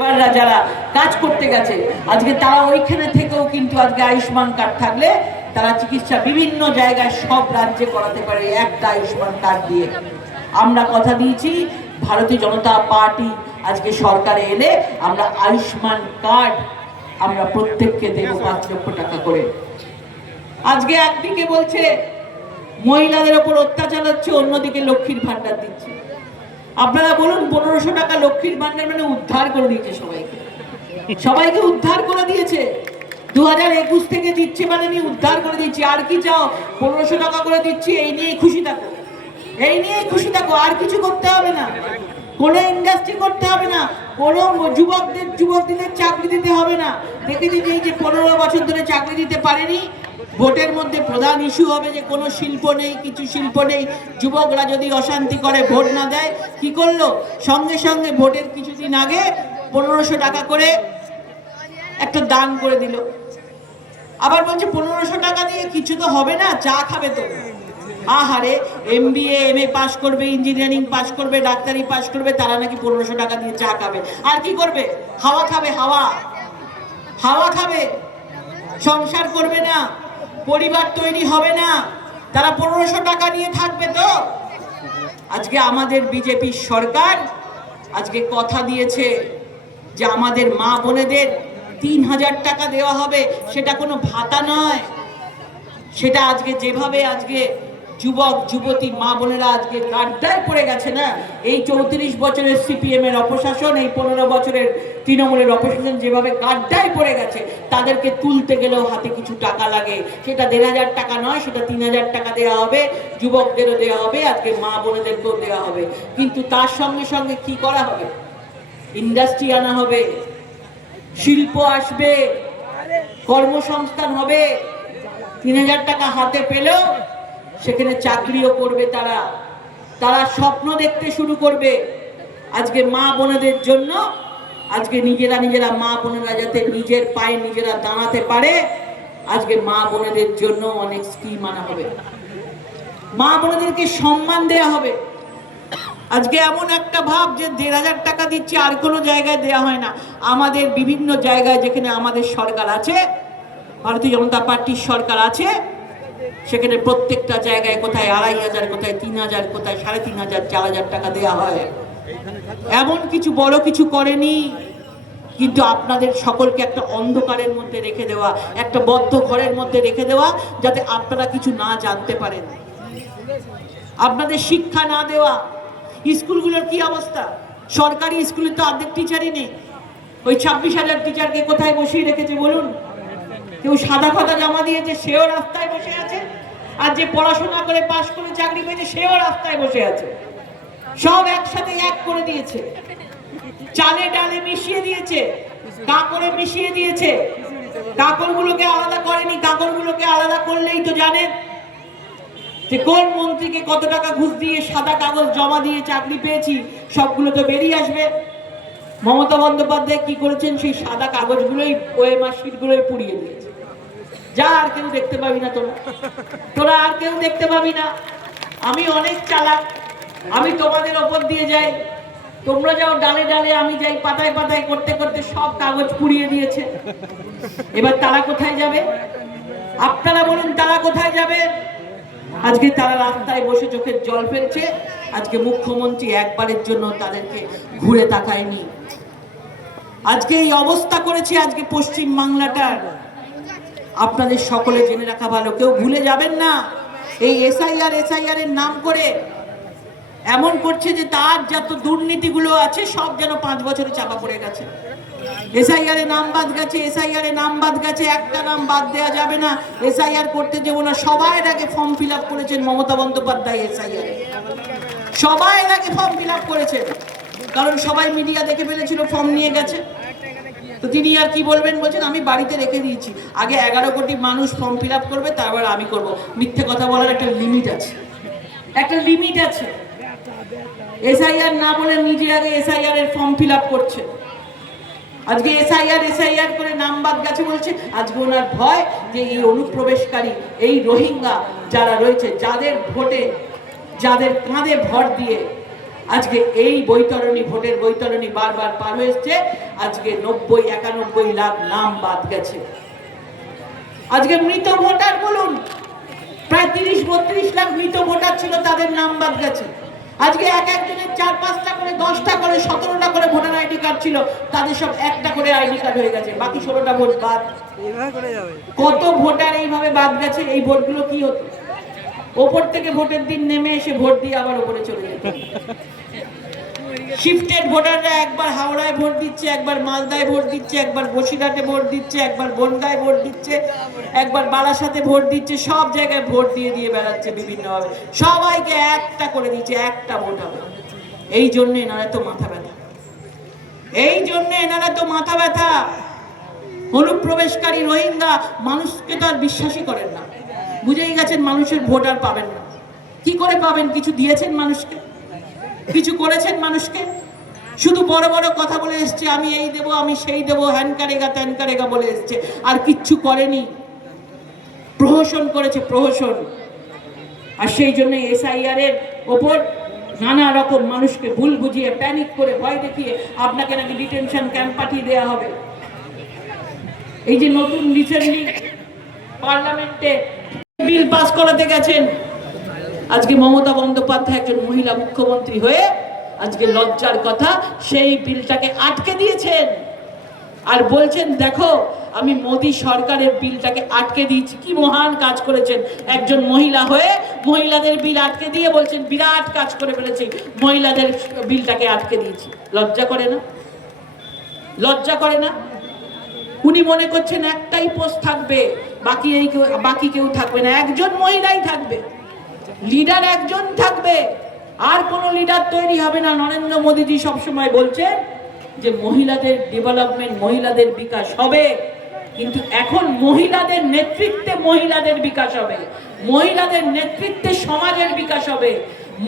এবাররা যারা কাজ করতে গেছে আজকে তারা ওইখানে থেকেও কিন্তু আজকে আয়ুষ্মান কার্ড থাকলে তারা চিকিৎসা বিভিন্ন জায়গায় সব রাজ্যে করাতে পারে একটা আয়ুষ্মান কার্ড দিয়ে। আমরা কথা দিয়েছি ভারতীয় জনতা পার্টি আজকে সরকারে এলে আমরা আয়ুষ্মান কার্ড আমরা প্রত্যেককে দেব 5 লক্ষ টাকা করে। আজকে একদিকে বলছে মহিলাদের ওপর অত্যাচার হচ্ছে, অন্যদিকে লক্ষ্মীর ভান্ডার দিচ্ছে। আপনারা বলুন 1500 টাকা লক্ষ্মীর ভান্ডার মানে উদ্ধার করে দিয়েছে সবাইকে উদ্ধার করে দিয়েছে। 2021 থেকে দিচ্ছে মানে আমি উদ্ধার করে দিচ্ছি। আর কি চাও? 1500 টাকা করে দিচ্ছি, এই নিয়ে খুশি থাকো, এই নিয়ে খুশি থাকো, আর কিছু করতে হবে না, কোনো ইন্ডাস্ট্রি করতে হবে না, কোনো যুবকদের চাকরি দিতে হবে না। দেখেছি যে এই যে 15 বছর ধরে চাকরি দিতে পারেনি, ভোটের মধ্যে প্রধান ইস্যু হবে যে কোনো শিল্প নেই, কিছু শিল্প নেই। যুবকরা যদি অশান্তি করে ভোট না দেয়, কি করলো? সঙ্গে সঙ্গে ভোটের কিছুদিন আগে 1500 টাকা করে একটা দান করে দিল। আবার বলছে 1500 টাকা দিয়ে কিছু তো হবে না, চা খাবে তো। আহারে, MBA MA পাস করবে, ইঞ্জিনিয়ারিং পাস করবে, ডাক্তারি পাস করবে, তারা নাকি 1500 টাকা দিয়ে চা খাবে। আর কি করবে? হাওয়া খাবে, হাওয়া খাবে, সংসার করবে না, পরিবার তৈরি হবে না, তারা 1500 টাকা নিয়ে থাকবে তো। আজকে আমাদের বিজেপি সরকার আজকে কথা দিয়েছে যে আমাদের মা বোনেদের 3000 টাকা দেওয়া হবে। সেটা কোনো ভাতা নয়, সেটা আজকে যেভাবে আজকে যুবক যুবতী মা বোনেরা আজকে গাড্ডায় পড়ে গেছে না, এই 34 বছরের CPM এর অপশাসন, এই 15 বছরের তৃণমূলের অপশাসন যেভাবে গাড্ডায় পড়ে গেছে, তাদেরকে তুলতে গেলেও হাতে কিছু টাকা লাগে। সেটা 1500 টাকা নয়, সেটা 3000 টাকা দেওয়া হবে, যুবকদেরও দেওয়া হবে, আজকে মা বোনেদেরকেও দেওয়া হবে। কিন্তু তার সঙ্গে সঙ্গে কি করা হবে? ইন্ডাস্ট্রি আনা হবে, শিল্প আসবে, কর্মসংস্থান হবে। 3000 টাকা হাতে পেলেও সেখানে চাকরিও করবে তারা স্বপ্ন দেখতে শুরু করবে। আজকে মা বোনেদের জন্য আজকে নিজেরা মা বোনেরা যাতে নিজের পায়ে নিজেরা দাঁড়াতে পারে, আজকে মা বোনেদের জন্য অনেক স্কিম আনা হবে, মা বোনেদেরকে সম্মান দেয়া হবে। আজকে এমন একটা ভাব যে 1500 টাকা দিচ্ছে, আর কোনো জায়গায় দেয়া হয় না। আমাদের বিভিন্ন জায়গায় যেখানে আমাদের সরকার আছে, ভারতীয় জনতা পার্টির সরকার আছে, সেখানে প্রত্যেকটা জায়গায় কোথায় 2500, কোথায় 3000, কোথায় 3500, 4000 টাকা দেওয়া হয়। এমন কিছু বড় কিছু করেনি, কিন্তু আপনাদের সকলকে একটা অন্ধকারের মধ্যে রেখে দেওয়া, একটা বদ্ধ ঘরের মধ্যে রেখে দেওয়া, যাতে আপনারা কিছু না জানতে পারেন, আপনাদের শিক্ষা না দেওয়া। স্কুলগুলোর কি অবস্থা? সরকারি স্কুলে তো অর্ধেক টিচারই নেই। ওই 26,000 টিচারকে কোথায় বসিয়ে রেখেছে বলুন? কেউ সাদা খাতা জমা দিয়েছে, সেও রাস্তায় বসে আছে, আর যে পড়াশোনা করে পাশ করে চাকরি পেয়েছে সেও রাস্তায় বসে আছে। সব একসাথে এক করে দিয়েছে, চালে ডালে মিশিয়ে দিয়েছে, কাকড়ে মিশিয়ে দিয়েছে। কাকড়গুলোকে আলাদা করেনি, কাকড়গুলোকে আলাদা করলেই তো জানেন যে কোন মন্ত্রীকে কত টাকা ঘুষ দিয়ে সাদা কাগজ জমা দিয়ে চাকরি পেয়েছি, সবগুলো তো বেরিয়ে আসবে। মমতা বন্দ্যোপাধ্যায় কি করেছেন? সেই সাদা কাগজগুলোই ওএমআর শিটগুলোই পুড়িয়ে দিয়েছে। যা, আর কেউ দেখতে পাবি না, তোরা আর কেউ দেখতে পাবি না। আমি অনেক চালাক, আমি তোমাদের ওপর দিয়ে যাই, তোমরা যাও ডালে ডালে, আমি যাই পাতায় পাতায়, করতে করতে সব কাগজ পুড়িয়ে দিয়েছে। এবার তারা কোথায় যাবে? আপনারা বলুন, তারা কোথায় যাবে? আজকে তারা রাস্তায় বসে চোখের জল ফেলছে। আজকে মুখ্যমন্ত্রী একবারের জন্য তাদেরকে ঘুরে তাকায়নি। আজকে এই অবস্থা করেছে আজকে পশ্চিম বাংলাটার। আপনাদের সকলে জেনে রাখা ভালো, কেউ ভুলে যাবেন না। এই SIR এর নাম করে এমন করছে যে তার যত দুর্নীতিগুলো আছে সব যেন 5 বছরে চাপা পড়ে গেছে। SIR নাম বাদ গেছে, SIR নাম বাদ গেছে, একটা নাম বাদ দেওয়া যাবে না। SIR করতে দেবো না। সবাই আগে ফর্ম ফিল আপ করেছেন মমতা বন্দ্যোপাধ্যায়। SIR সবাই আগে ফর্ম ফিল আপ করেছেন, কারণ সবাই মিডিয়া দেখে ফেলেছিল ফর্ম নিয়ে গেছে। তো তিনি আর কি বলবেন? বলছেন আমি বাড়িতে রেখে দিয়েছি, আগে 11 কোটি মানুষ ফর্ম ফিল আপ করবে, তারপর আমি করব। মিথ্যে কথা বলার একটা লিমিট আছে, একটা লিমিট আছে। SIR না বলে নিজে আগে SIR এর ফর্ম ফিল আপ করছে। আজকে SIR করে নাম বাদ গেছে বলছে। আজকে ওনার ভয় যে এই অনুপ্রবেশকারী, এই রোহিঙ্গা যারা রয়েছে, যাদের ভোটে, যাদের কাঁধে ভর দিয়ে আজকে এই বৈতরণী, ভোটের বৈতরণী বারবার পার হয়ে এসছে। আজকে 90-91 লাখ নাম বাদ গেছে। আজকে মৃত ভোটার বলুন, প্রায় 30-32 লাখ মৃত ভোটার ছিল, তাদের নাম বাদ গেছে। আজকে এক একজনের 4-5টা করে, 10টা করে, 17টা করে ভোটার আইডি কার্ড ছিল, তাদের সব একটা করে আইডি কার্ড হয়ে গেছে, বাকি 16টা ভোট বাদ। কত ভোটার এইভাবে বাদ গেছে। এই ভোটগুলো কি হতো? ওপর থেকে ভোটের দিন নেমে এসে ভোট দিয়ে আবার ওপরে চলে যেত। শিফটেড ভোটাররা একবার হাওড়ায় ভোট দিচ্ছে, একবার মালদায় ভোট দিচ্ছে, একবার বসিরহাটে ভোট দিচ্ছে, একবার বনগাঁয় ভোট দিচ্ছে, একবার বারাসাতে ভোট দিচ্ছে, সব জায়গায় ভোট দিয়ে দিয়ে বেড়াচ্ছে বিভিন্নভাবে। সবাইকে একটা করে দিচ্ছে, একটা ভোট হবে। এই জন্য এনারা তো মাথা ব্যথা, এই জন্য এনারা তো মাথা ব্যথা। অনুপ্রবেশকারী রোহিঙ্গা মানুষকে তো আর বিশ্বাসই করেন না। বুঝেই গেছেন মানুষের ভোট আর পাবেন না। কি করে পাবেন? কিছু দিয়েছেন মানুষকে? কিছু করেছেন মানুষকে? শুধু বড় বড় কথা বলে এসছে, আমি এই দেবো, আমি সেই দেবো, হ্যান কারেগা ত্যান কারেগা বলে এসছে, আর কিচ্ছু করেনি। প্রহসন করেছে, প্রহসন। আর সেই জন্য SIR এর ওপর নানা রকম মানুষকে ভুল বুঝিয়ে, প্যানিক করে, ভয় দেখিয়ে আপনাকে নাকি ডিটেনশন ক্যাম্প পাঠিয়ে দেওয়া হবে। এই যে নতুন রিসেন্টলি পার্লামেন্টে বিল পাস করাতে গেছেন, আজকে মমতা বন্দ্যোপাধ্যায় একজন মহিলা মুখ্যমন্ত্রী হয়ে আজকে লজ্জার কথা, সেই বিলটাকে আটকে দিয়েছেন। আর বলছেন দেখো আমি মোদী সরকারের বিলটাকে আটকে দিয়েছি। কি মহান কাজ করেছেন একজন মহিলা হয়ে, মহিলাদের বিল আটকে দিয়ে বলছেন বিরাট কাজ করে ফেলেছি, মহিলাদের বিলটাকে আটকে দিয়েছি। লজ্জা করে না? লজ্জা করে না? উনি মনে করছেন একটাই পোস্ট থাকবে, বাকি কেউ থাকবে না, একজন মহিলাই থাকবে, লিডার একজন থাকবে, আর কোনো লিডার তৈরি হবে না। নরেন্দ্র মোদীজি সবসময় বলছেন যে মহিলাদের ডেভেলপমেন্ট, মহিলাদের বিকাশ হবে, কিন্তু এখন মহিলাদের নেতৃত্বে মহিলাদের বিকাশ হবে, মহিলাদের নেতৃত্বে সমাজের বিকাশ হবে,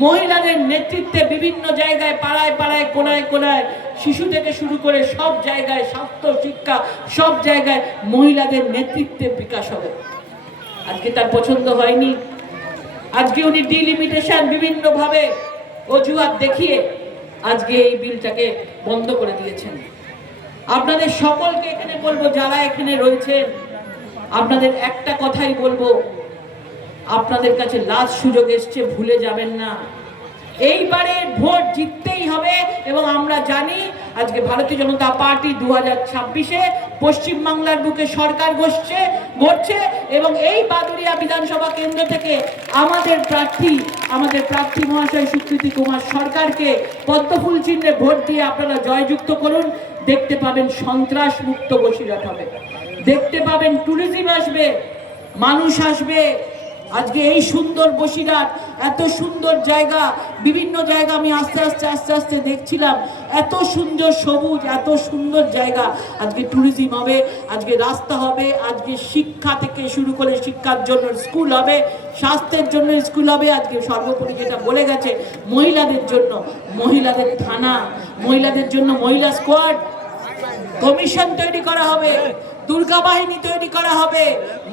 মহিলাদের নেতৃত্বে বিভিন্ন জায়গায়, পাড়ায় পাড়ায়, কোনায় কোনায়, শিশু থেকে শুরু করে সব জায়গায়, স্বাস্থ্য, শিক্ষা, সব জায়গায় মহিলাদের নেতৃত্বে বিকাশ হবে। আজকে তার পছন্দ হয়নি। আজকে উনি ডিলিমিটেশন বিভিন্নভাবে অজুহাত দেখিয়ে আজকে এই বিলটাকে বন্ধ করে দিয়েছেন। আপনাদের সকলকে এখানে বলবো, যারা এখানে রয়েছেন, আপনাদের একটা কথাই বলবো, আপনাদের কাছে লাস্ট সুযোগ এসছে, ভুলে যাবেন না। এইবারে ভোট জিততেই হবে। এবং আমরা জানি আজকে ভারতীয় জনতা পার্টি 2026-এ পশ্চিমবাংলার বুকে সরকার গড়ছে এবং এই বাদুড়িয়া বিধানসভা কেন্দ্র থেকে আমাদের প্রার্থী মহাশয় সুকৃতি কুমার সরকারকে পদ্মফুল চিহ্নে ভোট দিয়ে আপনারা জয়যুক্ত করুন। দেখতে পাবেন সন্ত্রাস মুক্ত বসিরহাট হবে, দেখতে পাবেন ট্যুরিজম আসবে, মানুষ আসবে। আজকে এই সুন্দর বসিরহাট, এত সুন্দর জায়গা, বিভিন্ন জায়গা আমি আস্তে আস্তে দেখছিলাম, এত সুন্দর সবুজ, এত সুন্দর জায়গা। আজকে ট্যুরিজম হবে, আজকে রাস্তা হবে, আজকে শিক্ষা থেকে শুরু করে শিক্ষার জন্য স্কুল হবে, স্বাস্থ্যের জন্য স্কুল হবে। আজকে সর্বোপরি যেটা বলে গেছে, মহিলাদের জন্য মহিলাদের থানা, মহিলাদের জন্য মহিলা স্কোয়াড, কমিশন তৈরি করা হবে, দুর্গা বাহিনী তৈরি করা হবে,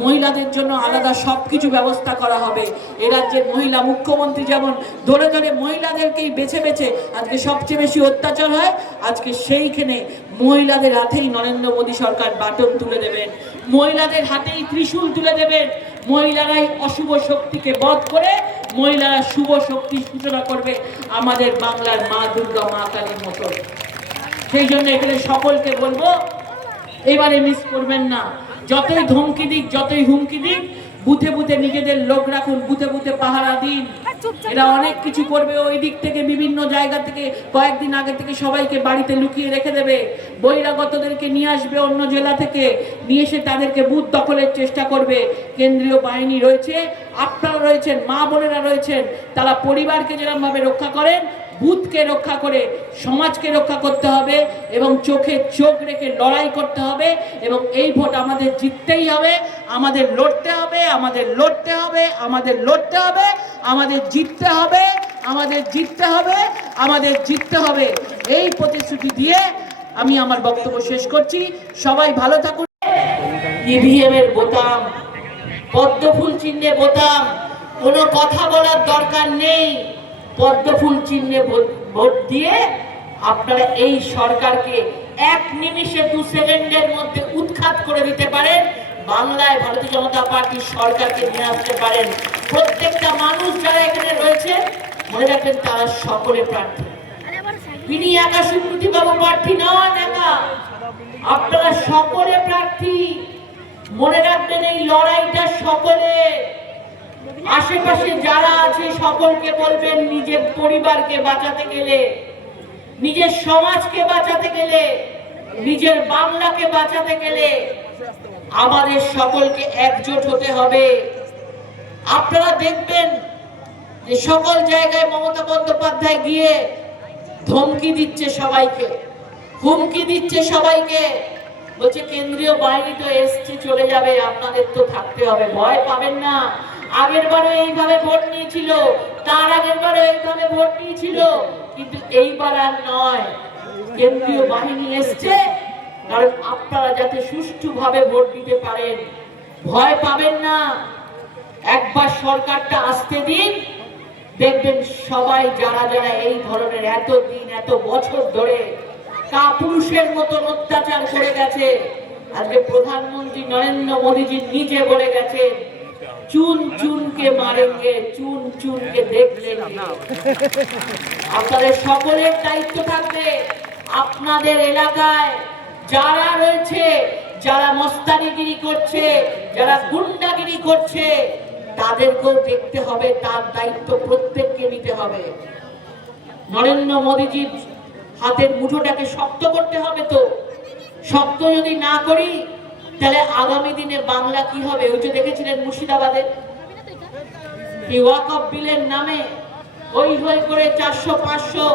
মহিলাদের জন্য আলাদা সবকিছু ব্যবস্থা করা হবে। এ রাজ্যের মহিলা মুখ্যমন্ত্রী যেমন ধরে ধরে মহিলাদেরকেই বেছে বেছে আজকে সবচেয়ে বেশি অত্যাচার হয়, আজকে সেইখানে মহিলাদের হাতেই নরেন্দ্র মোদী সরকার বাটন তুলে দেবেন, মহিলাদের হাতেই ত্রিশূল তুলে দেবেন। মহিলারাই অশুভ শক্তিকে বধ করে মহিলারা শুভ শক্তির সূচনা করবে, আমাদের বাংলার মা দুর্গা, মা কালীর মতো। সেই জন্য এখানে সকলকে বলবো, এবারে মিস করবেন না। যতই ধমকি দিক, যতই হুমকি দিক, বুথে বুথে নিজেদের লোক রাখুন, বুথে বুথে পাহারা দিন। এরা অনেক কিছু করবে, ওই দিক থেকে বিভিন্ন জায়গা থেকে কয়েকদিন আগে থেকে সবাইকে বাড়িতে লুকিয়ে রেখে দেবে, বহিরাগতদেরকে নিয়ে আসবে অন্য জেলা থেকে, নিয়ে এসে তাদেরকে বুথ দখলের চেষ্টা করবে। কেন্দ্রীয় বাহিনী রয়েছে, আপনারা রয়েছেন, মা বোনেরা রয়েছেন, তারা পরিবারকে যেরকমভাবে রক্ষা করেন, বুথকে রক্ষা করে সমাজকে রক্ষা করতে হবে এবং চোখে চোখ রেখে লড়াই করতে হবে। এবং এই ভোট আমাদের জিততেই হবে, আমাদের লড়তে হবে, আমাদের লড়তে হবে, আমাদের লড়তে হবে, আমাদের জিততে হবে, আমাদের জিততে হবে, আমাদের জিততে হবে। এই প্রতিশ্রুতি দিয়ে আমি আমার বক্তব্য শেষ করছি। সবাই ভালো থাকুন। ইভিএম এর বোতাম, পদ্মফুল চিহ্নে বোতাম, কোনো কথা বলার দরকার নেই। পদ্মফুল চিহ্নে ভোট দিয়ে আপনারা এই সরকারকে এক নিমিষে 2 সেকেন্ডের মধ্যে উৎখাত করে দিতে পারেন। বাংলায় ভারতীয় জনতা পার্টির সরকারকে নিয়ে আসতে পারেন। প্রত্যেকটা মানুষ যারা এখানে রয়েছে মনে রাখবেন তারা সকলে প্রার্থী। তিনি একা সুপ্রীতি বাবু প্রার্থী নন, একা আপনারা সকলে প্রার্থী। মনে রাখবেন এই লড়াইটা সকলে, আশেপাশে যারা আছে সকলকে বলবেন নিজের পরিবারকে বাঁচাতে গেলে, নিজের সমাজকে বাঁচাতে গেলে, নিজের বাংলাকে বাঁচাতে গেলে আমাদের সকলকে একজোট হতে হবে। আপনারা দেখবেন যে সকল জায়গায় মমতা বন্দ্যোপাধ্যায় গিয়ে ধমকি দিচ্ছে সবাইকে, হুমকি দিচ্ছে সবাইকে, বলছে কেন্দ্রীয় বাহিনী তো এসছে চলে যাবে, আপনাদের তো থাকতে হবে, ভয় পাবেন না। আগের বারও এইভাবে ভোট নিয়েছিল, তার আগের বারও এইভাবে ভোট নিয়েছিল, কিন্তু এইবার আর নয়। কেন্দ্রীয় বাহিনী এসছে কারণ আপনারা যাতে সুষ্ঠুভাবে ভোট দিতে পারেন, ভয় পাবেন না। একবার সরকারটা আসতে দিন, দেখবেন সবাই যারা যারা এই ধরনের এতদিন এত বছর ধরে কাপুরুষের মতো অত্যাচার করে গেছে, আজকে প্রধানমন্ত্রী নরেন্দ্র মোদীজি নিজে বলে গেছেন চুন চুনকে মারেঙ্গে, চুন চুনকে দেখলে। আপনাদের সকলের দায়িত্ব থাকবে আপনাদের এলাকায় যারা রয়েছে, যারা মস্তানিগিরি করছে, যারা গুন্ডাগিরি করছে, তাদেরকেও দেখতে হবে, তার দায়িত্ব প্রত্যেককে নিতে হবে। নরেন্দ্র মোদীজির হাতের মুঠোটাকে শক্ত করতে হবে। তো শক্ত যদি না করি তাহলে আগামী দিনে বাংলা কি হবে? ওই যে দেখেছিলেন মুর্শিদাবাদে এই ওয়াকফ বিলের নামে ওই হই করে 400-500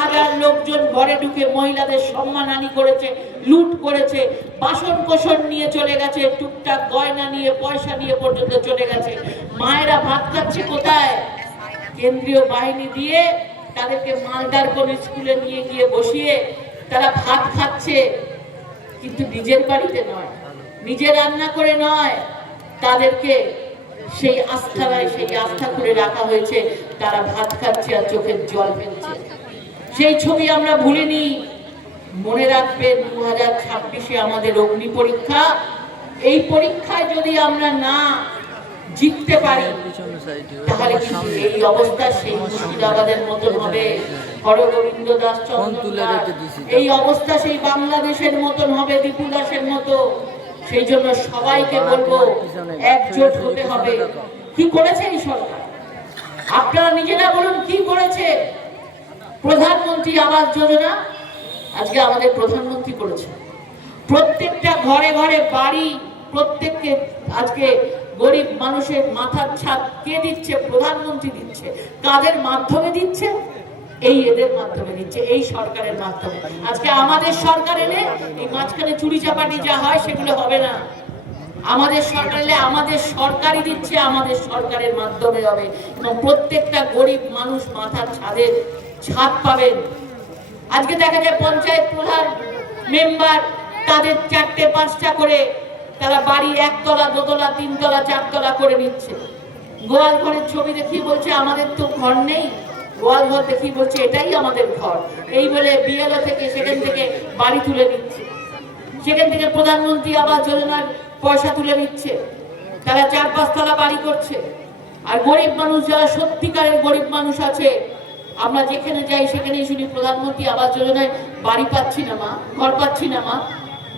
হাজার লোকজন ঘরে ঢুকে মহিলাদের সম্মানহানি করেছে, লুট করেছে, বাসন কোসন নিয়ে চলে গেছে, টুকটাক গয়না নিয়ে পয়সা নিয়ে পর্যন্ত চলে গেছে। মায়েরা ভাত খাচ্ছে কোথায়? কেন্দ্রীয় বাহিনী দিয়ে তাদেরকে মালদার কোন স্কুলে নিয়ে গিয়ে বসিয়ে তারা ভাত খাচ্ছে, কিন্তু নিজের বাড়িতে নয়, নিজে রান্না করে নয়, তাদেরকে সেই আস্থায় সেই আস্থা করে রাখা হয়েছে। তারা ভাত খাচ্ছে আর চোখের জল ফেলছে। সেই ছবি আমরা ভুলিনি। মনে রাখবেন 2026-এ আমাদের অগ্নি পরীক্ষা। এই পরীক্ষায় যদি আমরা না জিততে পারি তাহলে কিন্তু এই অবস্থা সেই মুর্শিদাবাদের মতন হবে, হরগোবিন্দ দাস চন্দ্রনাথ, এই অবস্থা সেই বাংলাদেশের মতন হবে, দীপু দাসের মতো। সেই জন্য সবাইকে বলবো একজোট হতে হবে। কি করেছে এই সরকার? আপনারা নিজেরা বলুন কি করেছে? প্রধানমন্ত্রী আবাস যোজনা আজকে আমাদের প্রধানমন্ত্রী করেছে। প্রত্যেকটা ঘরে ঘরে বাড়ি, প্রত্যেককে আজকে গরিব মানুষের মাথার ছাদ কে দিচ্ছে? প্রধানমন্ত্রী দিচ্ছে। কাদের মাধ্যমে দিচ্ছে? এই এদের মাধ্যমে দিচ্ছে, এই সরকারের মাধ্যমে। আজকে আমাদের সরকার এলে এই মাঝখানে চুরি চাপাটি যা হয় সেগুলো হবে না। আমাদের সরকার এলে আমাদের সরকারই দিচ্ছে, আমাদের সরকারের মাধ্যমে হবে, এবং প্রত্যেকটা গরিব মানুষ মাথার ছাদের ছাদ পাবেন। আজকে দেখা যায় পঞ্চায়েত প্রধান মেম্বার তাদের 4টে-5টা করে তারা বাড়ি 1 তলা 2 তলা 3 তলা 4 তলা করে নিচ্ছে। গোয়াল ঘরের ছবি দেখিয়ে বলছে আমাদের তো ঘর নেই, গোয়াল ঘর দেখিয়ে বলছে এটাই আমাদের ঘর। এই বলে বিএলও থেকে সেখান থেকে বাড়ি তুলে নিচ্ছে, সেখান থেকে প্রধানমন্ত্রী আবাস যোজনার পয়সা তুলে নিচ্ছে। তারা 4-5 তলা বাড়ি করছে। আর গরিব মানুষ যারা সত্যিকারের গরিব মানুষ আছে, আমরা যেখানে যাই সেখানেই শুনি প্রধানমন্ত্রী আবাস যোজনায় বাড়ি পাচ্ছি না মা, ঘর পাচ্ছি না মা।